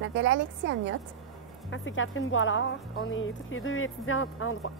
Je m'appelle Alexis Agnotte. Moi, c'est Catherine Boilard. On est toutes les deux étudiantes en droit.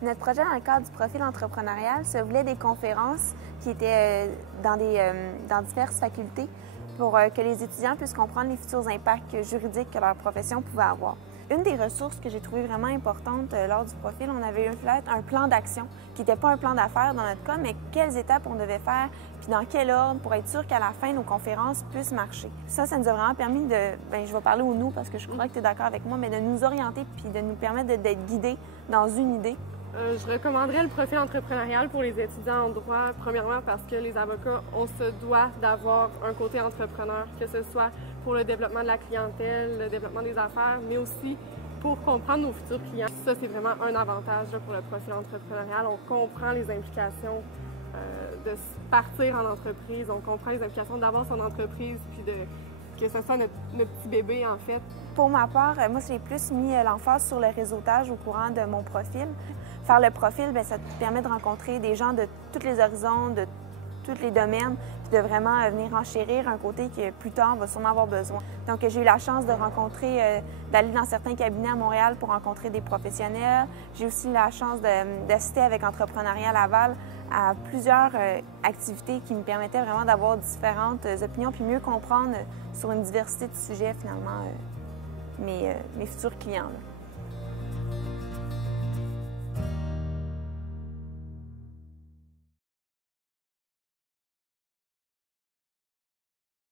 Notre projet dans le cadre du profil entrepreneurial se voulait des conférences qui étaient dans diverses facultés pour que les étudiants puissent comprendre les futurs impacts juridiques que leur profession pouvait avoir. Une des ressources que j'ai trouvées vraiment importantes lors du profil, on avait un plan d'action qui n'était pas un plan d'affaires dans notre cas, mais quelles étapes on devait faire, puis dans quel ordre pour être sûr qu'à la fin, nos conférences puissent marcher. Ça nous a vraiment permis de, je vais parler au nous parce que je crois que tu es d'accord avec moi, mais de nous orienter puis de nous permettre d'être guidés dans une idée. Je recommanderais le profil entrepreneurial pour les étudiants en droit, premièrement parce que les avocats, on se doit d'avoir un côté entrepreneur, que ce soit pour le développement de la clientèle, le développement des affaires, mais aussi pour comprendre nos futurs clients. Ça, c'est vraiment un avantage pour le profil entrepreneurial. On comprend les implications de partir en entreprise, on comprend les implications d'avoir son entreprise, puis que ce soit notre petit bébé, en fait. Pour ma part, moi, j'ai plus mis l'emphase sur le réseautage au courant de mon profil. Faire le profil, ça te permet de rencontrer des gens de tous les horizons, de tous les domaines, puis de vraiment venir enchérir un côté que plus tard, on va sûrement avoir besoin. Donc, j'ai eu la chance de rencontrer, d'aller dans certains cabinets à Montréal pour rencontrer des professionnels. J'ai aussi eu la chance d'assister avec Entrepreneuriat Laval à plusieurs activités qui me permettaient vraiment d'avoir différentes opinions puis mieux comprendre sur une diversité de sujets, finalement, mes futurs clients.